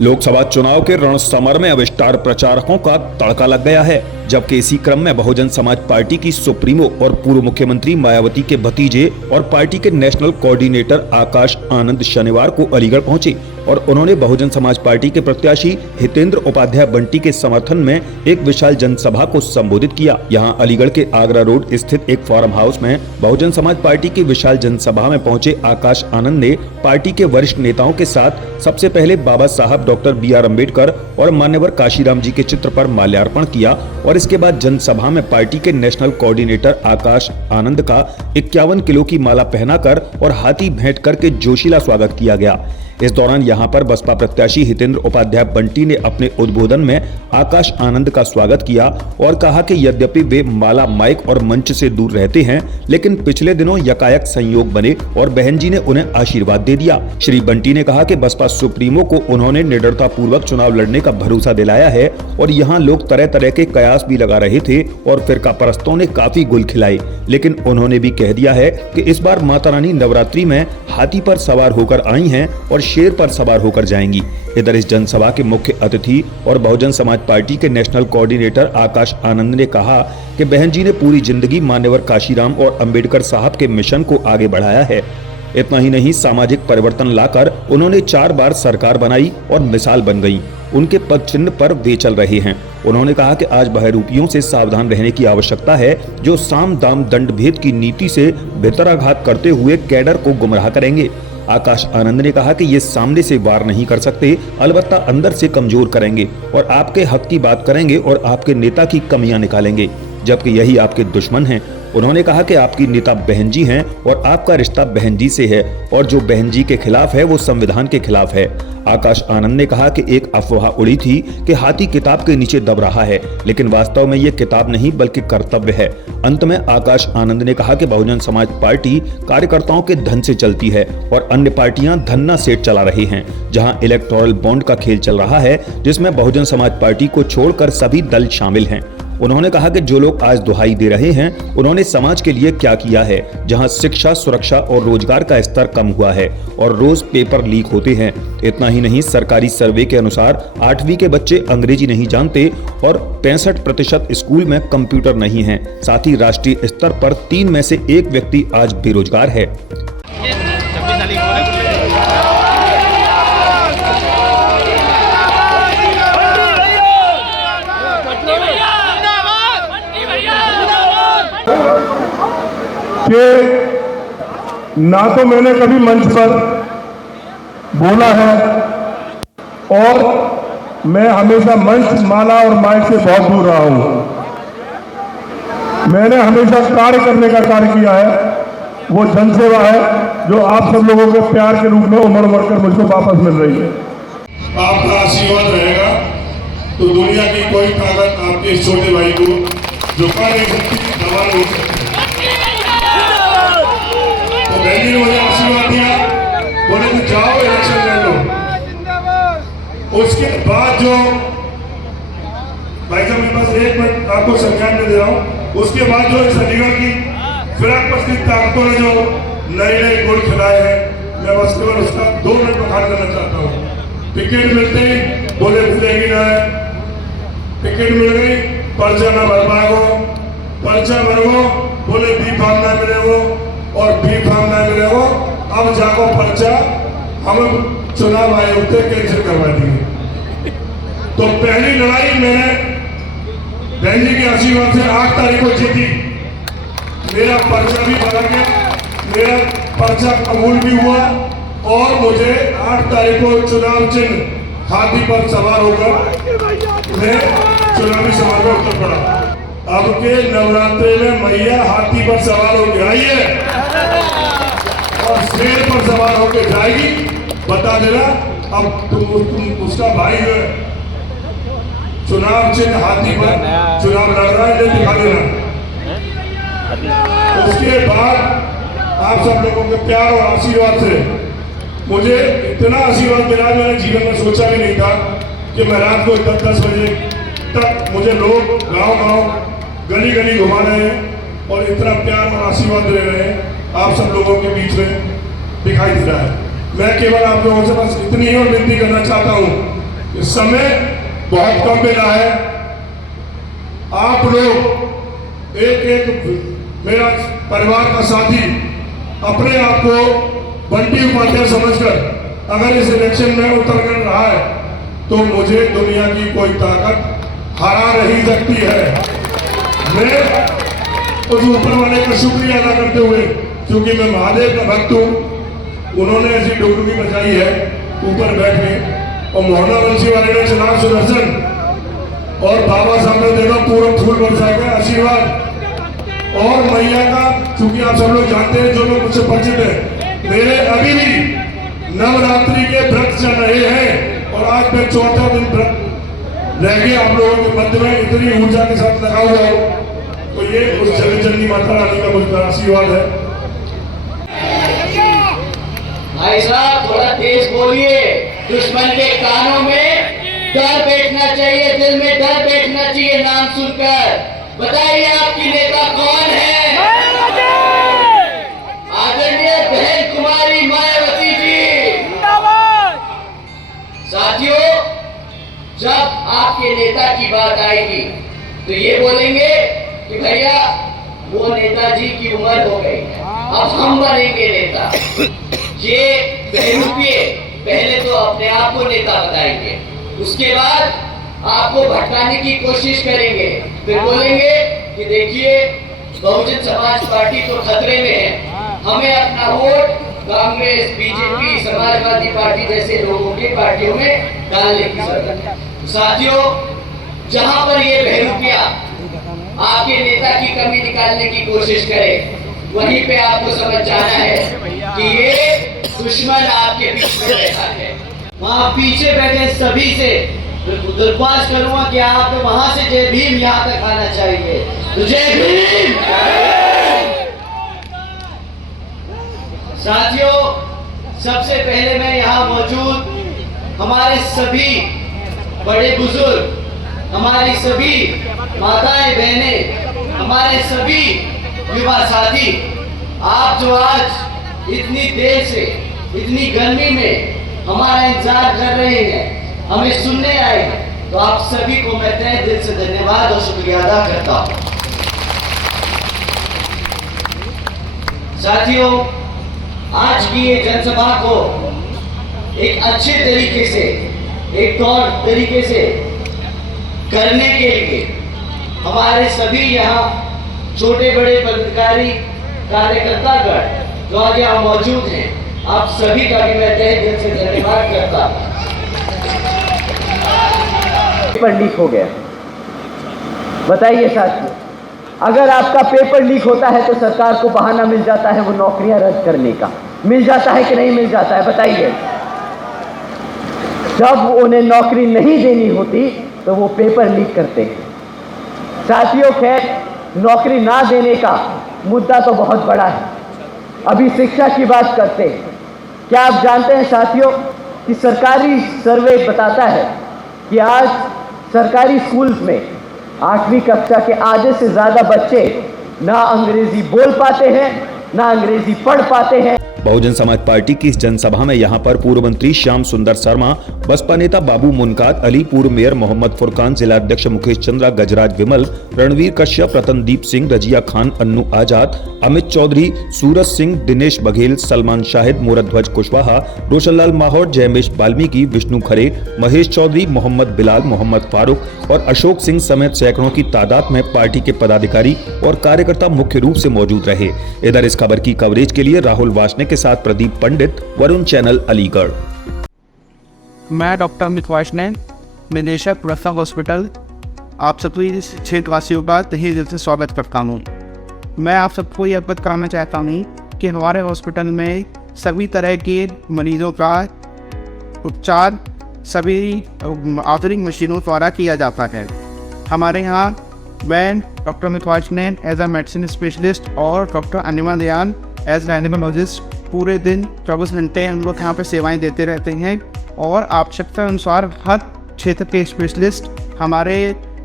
लोकसभा चुनाव के रणसमर में अब स्टार प्रचारकों का तड़का लग गया है, जबकि इसी क्रम में बहुजन समाज पार्टी की सुप्रीमो और पूर्व मुख्यमंत्री मायावती के भतीजे और पार्टी के नेशनल कोऑर्डिनेटर आकाश आनंद शनिवार को अलीगढ़ पहुंचे और उन्होंने बहुजन समाज पार्टी के प्रत्याशी हितेंद्र उपाध्याय बंटी के समर्थन में एक विशाल जनसभा को संबोधित किया। यहां अलीगढ़ के आगरा रोड स्थित एक फार्म हाउस में बहुजन समाज पार्टी की विशाल जनसभा में पहुंचे आकाश आनंद ने पार्टी के वरिष्ठ नेताओं के साथ सबसे पहले बाबा साहब डॉक्टर BR अम्बेडकर और मान्यवर काशीराम जी के चित्र पर माल्यार्पण किया और इसके बाद जनसभा में पार्टी के नेशनल कोऑर्डिनेटर आकाश आनंद का 51 किलो की माला पहनाकर और हाथी भेंट करके जोशीला स्वागत किया गया। इस दौरान यहां पर बसपा प्रत्याशी हितेंद्र उपाध्याय बंटी ने अपने उद्बोधन में आकाश आनंद का स्वागत किया और कहा कि यद्यपि वे माला माइक और मंच से दूर रहते हैं, लेकिन पिछले दिनों यकायक संयोग बने और बहन जी ने उन्हें आशीर्वाद दे दिया। श्री बंटी ने कहा कि बसपा सुप्रीमो को उन्होंने निडरता पूर्वक चुनाव लड़ने का भरोसा दिलाया है और यहाँ लोग तरह तरह के कयास भी लगा रहे थे और फिरका परस्तों ने काफी गुल खिलाए, लेकिन उन्होंने भी कह दिया है कि इस बार माता रानी नवरात्रि में हाथी पर सवार होकर आई हैं और शेर पर सवार होकर जाएंगी। इधर इस जनसभा के मुख्य अतिथि और बहुजन समाज पार्टी के नेशनल कोऑर्डिनेटर आकाश आनंद ने कहा कि बहन जी ने पूरी जिंदगी मान्यवर काशीराम और अंबेडकर साहब के मिशन को आगे बढ़ाया है। इतना ही नहीं, सामाजिक परिवर्तन लाकर उन्होंने 4 बार सरकार बनाई और मिसाल बन गई। उनके पद चिन्ह पर वे चल रहे हैं। उन्होंने कहा कि आज बहरूपियों से सावधान रहने की आवश्यकता है, जो साम दाम दंड भेद की नीति से भितराघात करते हुए कैडर को गुमराह करेंगे। आकाश आनंद ने कहा कि ये सामने से वार नहीं कर सकते, अलबत्ता अंदर से कमजोर करेंगे और आपके हक की बात करेंगे और आपके नेता की कमियां निकालेंगे, जबकि यही आपके दुश्मन हैं। उन्होंने कहा कि आपकी नेता बहन जी हैं और आपका रिश्ता बहन जी से है और जो बहन जी के खिलाफ है वो संविधान के खिलाफ है। आकाश आनंद ने कहा कि एक अफवाह उड़ी थी कि हाथी किताब के नीचे दब रहा है, लेकिन वास्तव में ये किताब नहीं बल्कि कर्तव्य है। अंत में आकाश आनंद ने कहा कि बहुजन समाज पार्टी कार्यकर्ताओं के धन से चलती है और अन्य पार्टियां धन्ना सेठ चला रही हैं, जहां इलेक्टोरल बॉन्ड का खेल चल रहा है, जिसमें बहुजन समाज पार्टी को छोड़कर सभी दल शामिल हैं। उन्होंने कहा कि जो लोग आज दुहाई दे रहे हैं, उन्होंने समाज के लिए क्या किया है, जहां शिक्षा, सुरक्षा और रोजगार का स्तर कम हुआ है और रोज पेपर लीक होते हैं। इतना ही नहीं, सरकारी सर्वे के अनुसार 8वीं के बच्चे अंग्रेजी नहीं जानते और 65% स्कूल में कंप्यूटर नहीं है। साथ ही राष्ट्रीय स्तर पर 3 में से 1 व्यक्ति आज बेरोजगार है। कि ना तो मैंने कभी मंच पर बोला है और मैं हमेशा मंच, माला और माइक से बहुत दूर रहा हूं। मैंने हमेशा कार्य करने का कार्य किया है, वो जनसेवा है जो आप सब लोगों के प्यार के रूप में उमड़ उमड़ कर मुझको वापस मिल रही है। आपका आशीर्वाद रहेगा तो दुनिया की कोई ताकत आपके इस छोटे भाई को झुका नहीं सकती, दबा नहीं सकती। तो बहन जी ने मुझे आशीर्वाद दिया, बोले तो जाओ इलेक्शन लड़ लो। उसके बाद जो भाई साहब मेरे पास 1 मिनट आपको समझाने दे रहा हूँ। उसके बाद जो चंडीगढ़ की फिराक पसंद ताकतों ने जो नए नए गोल खिलाए हैं, मैं बस केवल उसका 2 मिनट बखान करना चाहता हूँ। टिकट मिलते ही बोले मिलेगी ना, टिकट मिल गई, पर्चा ना भर पाएगो, पर्चा भरगो, बोले बी फार्म ना मिले वो और बी फार्म ना मिले वो, अब जाको पर्चा हम चुनाव आयोग से कैंसिल करवा दिए। तो पहली लड़ाई मैंने बहन जी के आशीर्वाद से 8 तारीख को जीती। मेरा पर्चा भी भरा गया, मेरा पर्चा कबूल भी हुआ और मुझे 8 तारीख को चुनाव चिन्ह हाथी पर सवार होकर मैं चुनावी सभा में उतर पड़ा। अब के नवरात्रि में मैया हाथी पर सवार होकर आई है और शेर पर सवार होकर जाएगी। बता देना, अब तुम उसका भाई है, चुनाव चिन्ह हाथी पर चुनाव लड़ रहा है, दिखा देना। उसके बाद आप सब लोगों के प्यार और आशीर्वाद से मुझे इतना आशीर्वाद मिला, मैंने जीवन में सोचा भी नहीं था कि मैं रात को 10 बजे तक मुझे लोग गांव-गांव, गली-गली घुमा रहे हैं और इतना प्यार और आशीर्वाद दे रहे हैं। आप सब लोगों के बीच में दिखाई दे रहा है। मैं केवल आप लोगों से बस इतनी ही और विनती करना चाहता हूँ समय बहुत कम मिला है। आप लोग एक एक मेरा परिवार का साथी अपने आप को बंटी उपाध्याय समझकर अगर इस इलेक्शन में उतर कर रहा है तो मुझे दुनिया की कोई ताकत हरा नहीं सकती है। मैं उस ऊपर वाले का शुक्रिया अदा करते हुए, क्योंकि मैं महादेव का भक्त हूँ, उन्होंने ऐसी डुगडुगी बजाई है ऊपर बैठ के, और मोहना बंसी वाले ने चुनाव सुदर्शन और बाबा साहब ने देखा पूरा फूल बरसा के आशीर्वाद। और मैया का, क्योंकि आप सब लोग जानते हैं, जो लोग मुझसे परिचित है, मेरे अभी भी नवरात्रि के व्रत चल रहे हैं और आज मैं 4था दिन व्रत रह गया आप लोगों के मध्य में, इतनी ऊर्जा के साथ लगा हुआ हूँ। तो ये उस जगत माता रानी का मुझे आशीर्वाद है। भाई साहब थोड़ा तेज बोलिए, दुश्मन के कानों में डर बैठना चाहिए, दिल में डर बैठना चाहिए नाम सुनकर। बताइए आपकी नेता कौन है? आदरणीय बहन कुमारी मायावती जी। साथियों, जब आपके नेता की बात आएगी तो ये बोलेंगे कि भैया वो नेताजी की उम्र हो गई, अब हम बनेंगे नेता। ये बहरूपिये पहले तो अपने आप को नेता बताएंगे, उसके बाद आपको भटकाने की कोशिश करेंगे, फिर बोलेंगे कि देखिए बहुजन समाज पार्टी तो खतरे में है, हमें अपना vote Congress, BJP, Samajwadi party जैसे लोगों की पार्टियों में डालने की जरूरत है। साथियों, जहां पर ये बहरूपिया आपके नेता की कमी निकालने की कोशिश करे, वहीं पे आपको समझ जाना है कि ये दुश्मन आपके बीच में बैठा है। वहां पीछे बैठे सभी से दरख्वास्त करूंगा कि आप वहां से जय भीम यहाँ तक आना चाहिए। तो जय भीम। साथियों, सबसे पहले मैं यहाँ मौजूद हमारे सभी बड़े बुजुर्ग, हमारी सभी माताएं बहनें, हमारे सभी युवा साथी, आप जो आज इतनी देर से इतनी गर्मी में हमारा इंतजार कर रहे हैं, हमें सुनने आए हैं, तो आप सभी को मैं तहे दिल से धन्यवाद और शुक्रिया अदा करता हूं। साथियों, आज की ये जनसभा को एक अच्छे तरीके से, एक तौर तरीके से करने के लिए हमारे सभी यहाँ छोटे बड़े पदाधिकारी कार्यकर्तागण जो आज यहाँ मौजूद हैं, आप सभी का भी मैं तहे दिल से धन्यवाद करता हूं। पेपर लीक हो गया, बताइए साथियों, अगर आपका पेपर लीक होता है तो सरकार को बहाना मिल जाता है वो नौकरियां रद्द करने का। मिल जाता है कि नहीं मिल जाता है, बताइए। जब उन्हें नौकरी नहीं देनी होती तो वो पेपर लीक करते हैं। साथियों, खैर नौकरी ना देने का मुद्दा तो बहुत बड़ा है, अभी शिक्षा की बात करते हैं। क्या आप जानते हैं साथियों कि सरकारी सर्वे बताता है कि आज सरकारी स्कूल में 8वीं कक्षा के आधे से ज़्यादा बच्चे ना अंग्रेजी बोल पाते हैं, ना अंग्रेजी पढ़ पाते हैं। बहुजन समाज पार्टी की इस जनसभा में यहां पर पूर्व मंत्री श्याम सुंदर शर्मा, बसपा नेता बाबू मुनकात अली, पूर्व मेयर मोहम्मद फुरकान, जिला अध्यक्ष मुकेश चंद्रा, गजराज विमल, रणवीर कश्यप, रतनदीप सिंह, रजिया खान, अन्नू आजाद, अमित चौधरी, सूरज सिंह, दिनेश बघेल, सलमान शाहिद, मूरध्वज कुशवाहा, रोशनलाल माहौर, जयमेश वाल्मीकि, विष्णु खरे, महेश चौधरी, मोहम्मद बिलाल, मोहम्मद फारूक और अशोक सिंह समेत सैकड़ों की तादाद में पार्टी के पदाधिकारी और कार्यकर्ता मुख्य रूप से मौजूद रहे। इधर इस खबर की कवरेज के लिए राहुल वासने के साथ प्रदीप पंडित, वरुण चैनल, अलीगढ़। मैं डॉक्टर अमित वासने, निदेशक प्रसा हॉस्पिटल, आप सभी क्षेत्रवासियों का तहे दिल से स्वागत करता हूँ। मैं आप सबको ये अवगत कराना चाहता हूँ कि हमारे हॉस्पिटल में सभी तरह के मरीजों का उपचार सभी आधुनिक मशीनों द्वारा किया जाता है। हमारे यहाँ मैं doctor Amit Vasne as a medicine specialist और doctor Anima Dayan as gynaecologist पूरे दिन 24 घंटे हम लोग यहाँ पे सेवाएं देते रहते हैं और आवश्यकता अनुसार हर क्षेत्र के स्पेशलिस्ट हमारे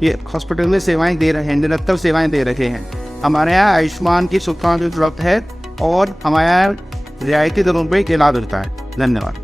ये हॉस्पिटल में सेवाएं दे रहे हैं, निरंतर सेवाएं दे रहे हैं। हमारे यहाँ आयुष्मान की सुविधाएं उपलब्ध है और हमारे यहाँ रियायती दरों पर इलाज होता है। धन्यवाद।